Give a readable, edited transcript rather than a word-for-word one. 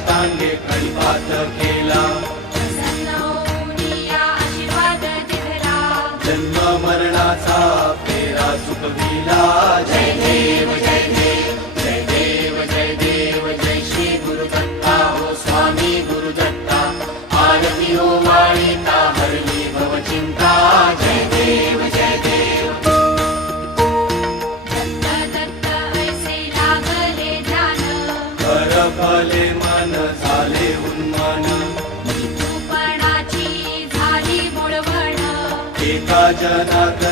साष्टांगे प्रणिपात केला. आशीर्वाद दिला जन्म मरणाचा फेरा चुकविला. जय देव जय देव जय देव जय देव जय श्री गुरुदत्ता हो स्वामी गुरुदत्ता. आरती हो वाळीता हरली भवचिंता. जय देव जय देव. दत्त दत्त ऐसे लागले ध्यान कर फले मन झाले उन्मान. तूपणाची झाली बुडवण एका जनात